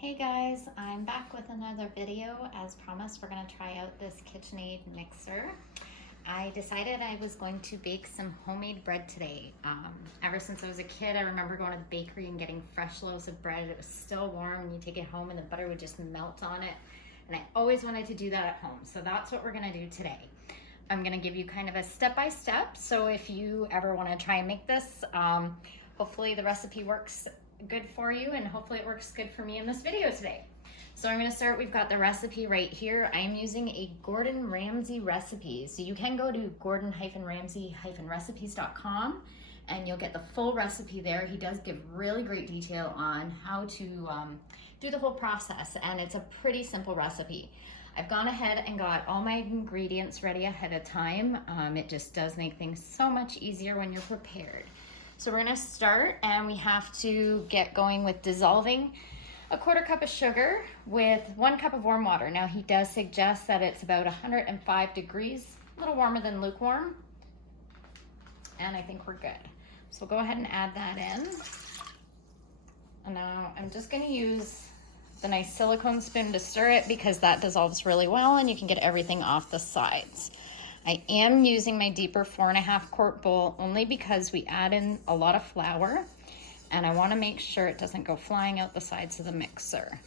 Hey guys, I'm back with another video. As promised, we're going to try out this KitchenAid mixer. I decided I was going to bake some homemade bread today. Ever since I was a kid, I remember going to the bakery and getting fresh loaves of bread. It was still warm and you take it home and the butter would just melt on it. And I always wanted to do that at home. So that's what we're going to do today. I'm going to give you kind of a step-by-step. So if you ever want to try and make this, hopefully the recipe works good for you, and hopefully it works good for me in this video today. So I'm going to start. We've got the recipe right here. I'm using a Gordon Ramsay recipe. So you can go to gordon-ramsay-recipes.com and you'll get the full recipe there. He does give really great detail on how to do the whole process, and it's a pretty simple recipe. I've gone ahead and got all my ingredients ready ahead of time. It just does make things so much easier when you're prepared. So we're gonna start, and we have to get going with dissolving a 1/4 cup of sugar with 1 cup of warm water. Now he does suggest that it's about 105 degrees, a little warmer than lukewarm, and I think we're good. So we'll go ahead and add that in. And now I'm just gonna use the nice silicone spoon to stir it because that dissolves really well and you can get everything off the sides. I am using my deeper 4.5 quart bowl only because we add in a lot of flour and I want to make sure it doesn't go flying out the sides of the mixer.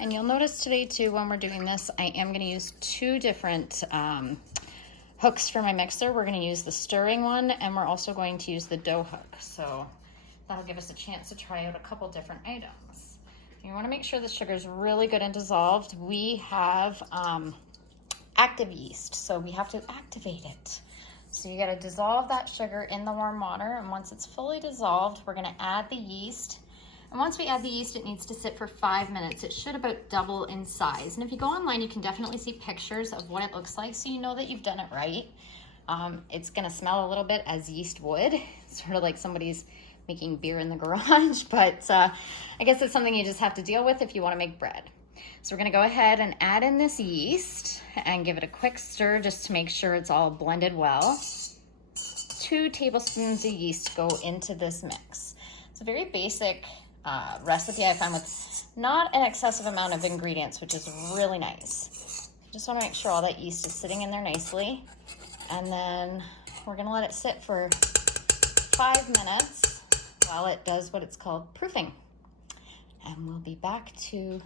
And you'll notice today too, when we're doing this, I am going to use 2 different hooks for my mixer. We're going to use the stirring one, and we're also going to use the dough hook. So that'll give us a chance to try out a couple different items. You want to make sure the sugar is really good and dissolved. We have active yeast, so we have to activate it. So you got to dissolve that sugar in the warm water, and once it's fully dissolved, we're going to add the yeast. And once we add the yeast, it needs to sit for 5 minutes. It should about double in size. And if you go online, you can definitely see pictures of what it looks like, so you know that you've done it right. It's going to smell a little bit as yeast would, sort of like somebody's making beer in the garage, but I guess it's something you just have to deal with if you want to make bread. So we're going to go ahead and add in this yeast and give it a quick stir just to make sure it's all blended well. 2 tablespoons of yeast go into this mix. It's a very basic recipe, I find, with not an excessive amount of ingredients, which is really nice. Just want to make sure all that yeast is sitting in there nicely. And then we're going to let it sit for 5 minutes while it does what it's called proofing. And we'll be back to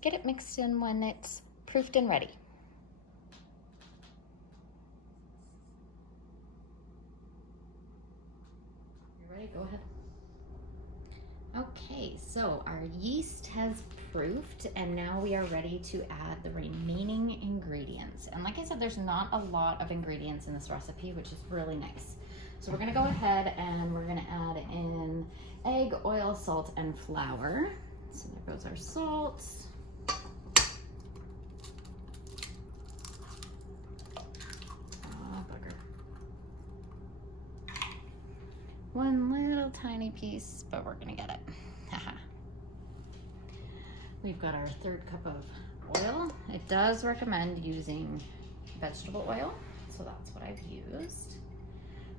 get it mixed in when it's proofed and ready. You ready? Go ahead. Okay, so our yeast has proofed, and now we are ready to add the remaining ingredients. And like I said, there's not a lot of ingredients in this recipe, which is really nice. So we're gonna go ahead and we're gonna add in egg, oil, salt, and flour. So there goes our salt. One little tiny piece, but we're gonna get it. We've got our 3rd cup of oil. It does recommend using vegetable oil, so that's what I've used.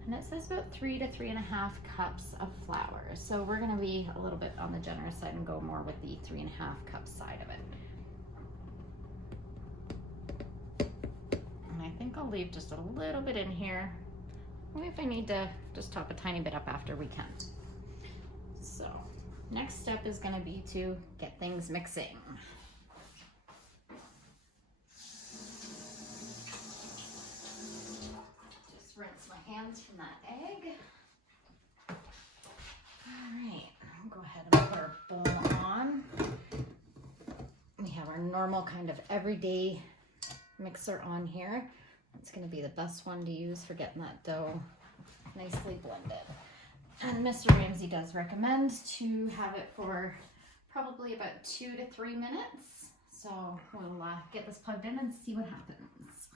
And it says about 3 to 3.5 cups of flour. So we're gonna be a little bit on the generous side and go more with the 3.5 cup side of it. And I think I'll leave just a little bit in here. If I need to just top a tiny bit up after, we can. So next step is going to be to get things mixing. Just rinse my hands from that egg. All right, I'll go ahead and put our bowl on. We have our normal kind of everyday mixer on here. It's going to be the best one to use for getting that dough nicely blended. And Mr. Ramsay does recommend to have it for probably about 2 to 3 minutes. So we'll get this plugged in and see what happens.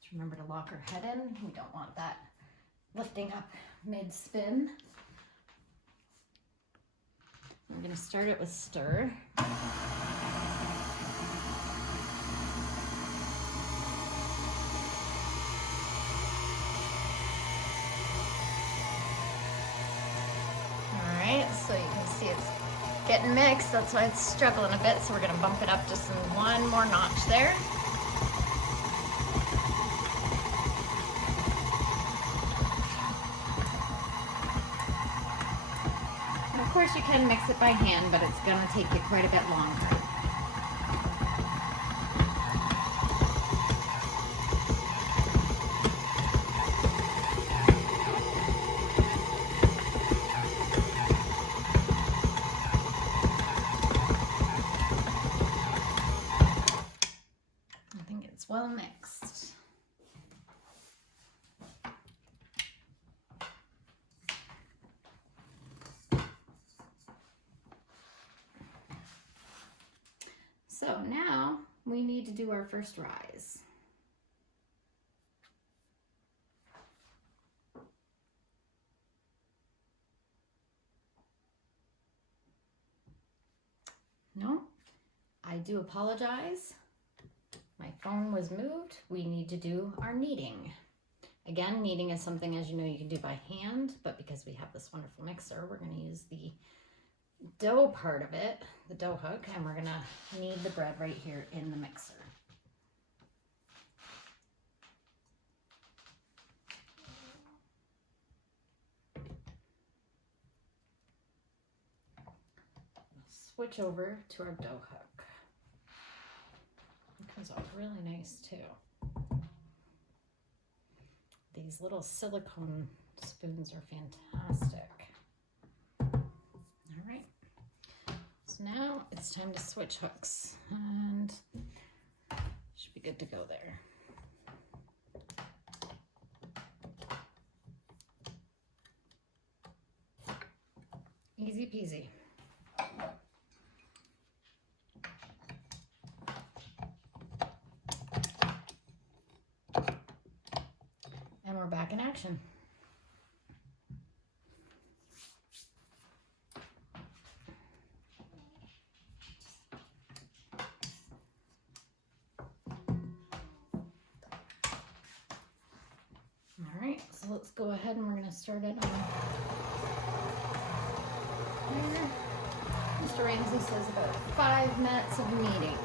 Just remember to lock our head in. We don't want that lifting up mid-spin. We're going to start it with stir. getting mixed, that's why it's struggling a bit, so we're gonna bump it up just in one more notch there. And of course you can mix it by hand, but it's gonna take you quite a bit longer. Well mixed. So now we need to do our first rise. No, I do apologize. My phone was moved. We need to do our kneading. Again, kneading is something, as you know, you can do by hand, but because we have this wonderful mixer, we're going to use the dough part of it, the dough hook, and we're going to knead the bread right here in the mixer. Switch over to our dough hook. It comes out really nice too. These little silicone spoons are fantastic. All right, so now it's time to switch hooks, and should be good to go there. Easy peasy. And we're back in action. All right, so let's go ahead and we're going to start it on there. Mr. Ramsay says about 5 minutes of kneading.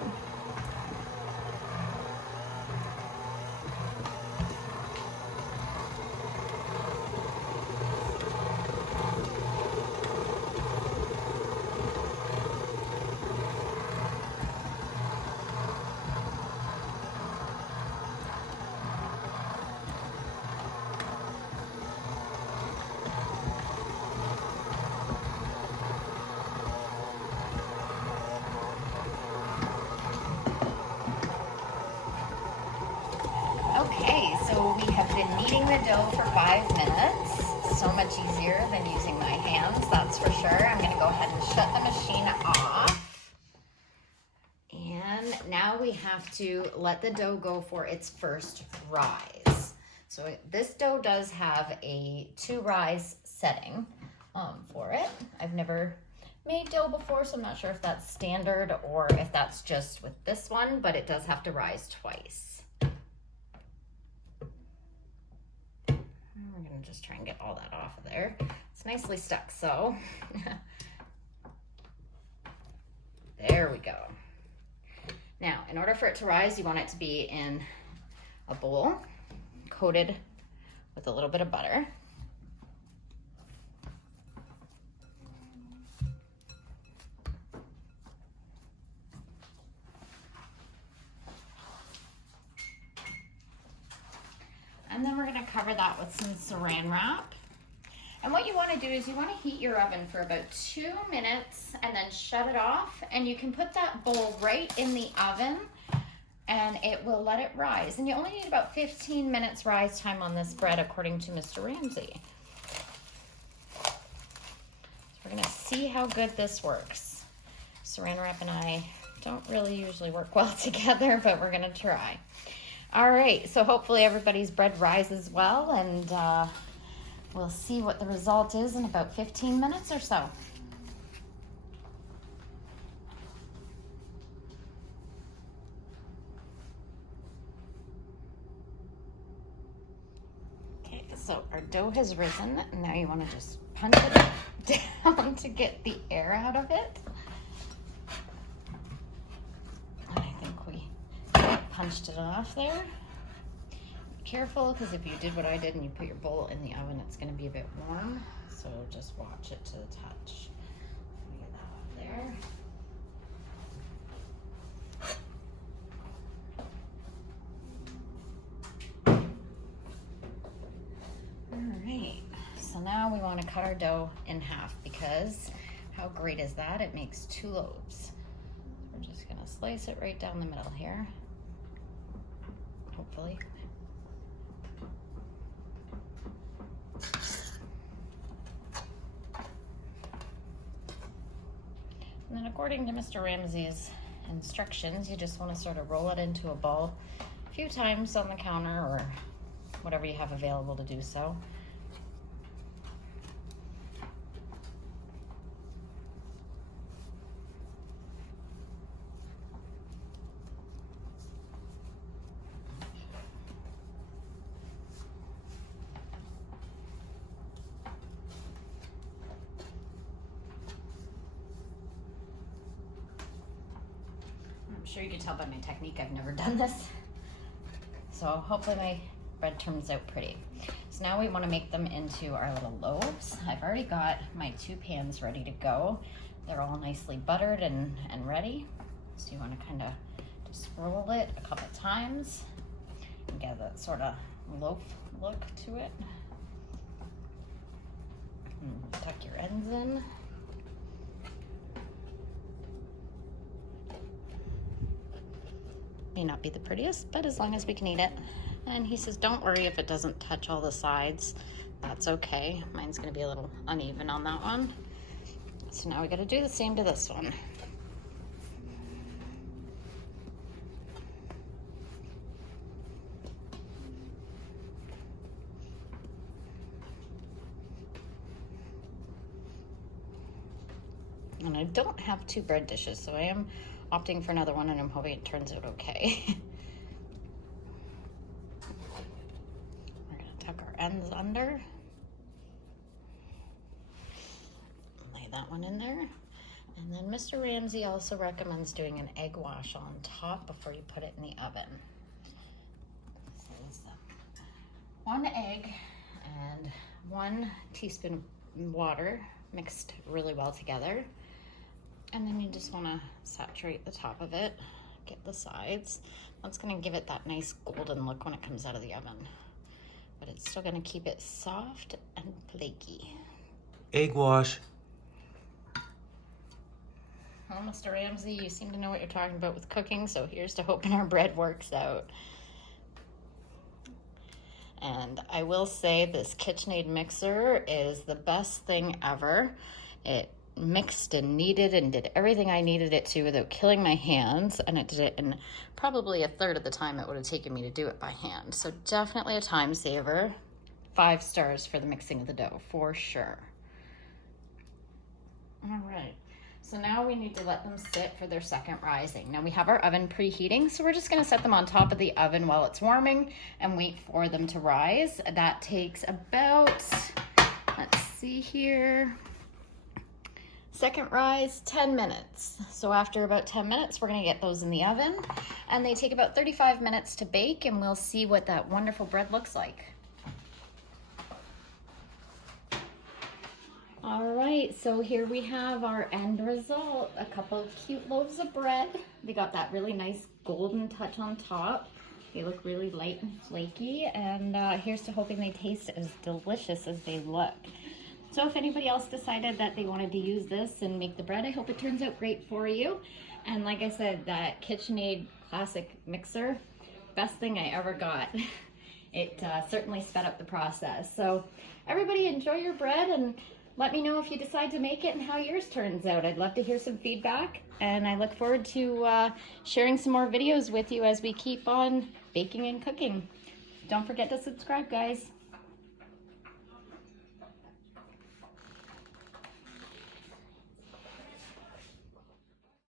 Okay, so we have been kneading the dough for 5 minutes. So much easier than using my hands, that's for sure. I'm going to go ahead and shut the machine off. And now we have to let the dough go for its first rise. So this dough does have a 2-rise setting for it. I've never made dough before, so I'm not sure if that's standard or if that's just with this one, but it does have to rise twice. We're gonna just try and get all that off of there. It's nicely stuck, so. There we go. Now, in order for it to rise, you want it to be in a bowl coated with a little bit of butter. And then we're going to cover that with some saran wrap. And what you want to do is you want to heat your oven for about 2 minutes and then shut it off. And you can put that bowl right in the oven and it will let it rise. And you only need about 15 minutes rise time on this bread according to Mr. Ramsay. So we're going to see how good this works. Saran wrap and I don't really usually work well together, but we're going to try. All right, so hopefully everybody's bread rises well, and we'll see what the result is in about 15 minutes or so. Okay, so our dough has risen, and now you want to just punch it down to get the air out of it. punched it off there. Be careful, because if you did what I did and you put your bowl in the oven, it's going to be a bit warm. So just watch it to the touch. Get that off there. Alright, so now we want to cut our dough in half, because how great is that? It makes 2 loaves. We're just going to slice it right down the middle here, hopefully. And then according to Mr. Ramsay's instructions, you just want to sort of roll it into a ball a few times on the counter or whatever you have available to do so. I'm sure you can tell by my technique I've never done this. So hopefully my bread turns out pretty. So now we want to make them into our little loaves. I've already got my 2 pans ready to go. They're all nicely buttered and ready. So you want to kind of just roll it a couple times and get that sort of loaf look to it. And tuck your ends in. May not be the prettiest, but as long as we can eat it. And he says, don't worry if it doesn't touch all the sides. That's okay. Mine's gonna be a little uneven on that one. So now we gotta do the same to this one. And I don't have 2 bread dishes, so I am opting for another one, and I'm hoping it turns out okay. We're gonna tuck our ends under. Lay that one in there. And then Mr. Ramsay also recommends doing an egg wash on top before you put it in the oven. So it's 1 egg and 1 teaspoon of water mixed really well together. And then you just want to saturate the top of it, get the sides. That's going to give it that nice golden look when it comes out of the oven. But it's still going to keep it soft and flaky. Egg wash. Well, Mr. Ramsay, you seem to know what you're talking about with cooking, so here's to hoping our bread works out. And I will say this KitchenAid mixer is the best thing ever. It mixed and kneaded and did everything I needed it to without killing my hands, and it did it in probably 1/3 of the time it would have taken me to do it by hand. So definitely a time saver. 5 stars for the mixing of the dough, for sure. All right, so now we need to let them sit for their second rising. Now we have our oven preheating, so we're just gonna set them on top of the oven while it's warming and wait for them to rise. That takes about, let's see here, second rise, 10 minutes. So after about 10 minutes, we're gonna get those in the oven, and they take about 35 minutes to bake, and we'll see what that wonderful bread looks like. All right, so here we have our end result, a couple of cute loaves of bread. They got that really nice golden touch on top. They look really light and flaky, and here's to hoping they taste as delicious as they look. So if anybody else decided that they wanted to use this and make the bread, I hope it turns out great for you. And like I said, that KitchenAid classic mixer, best thing I ever got. It certainly sped up the process. So everybody enjoy your bread, and let me know if you decide to make it and how yours turns out. I'd love to hear some feedback, and I look forward to sharing some more videos with you as we keep on baking and cooking. Don't forget to subscribe, guys.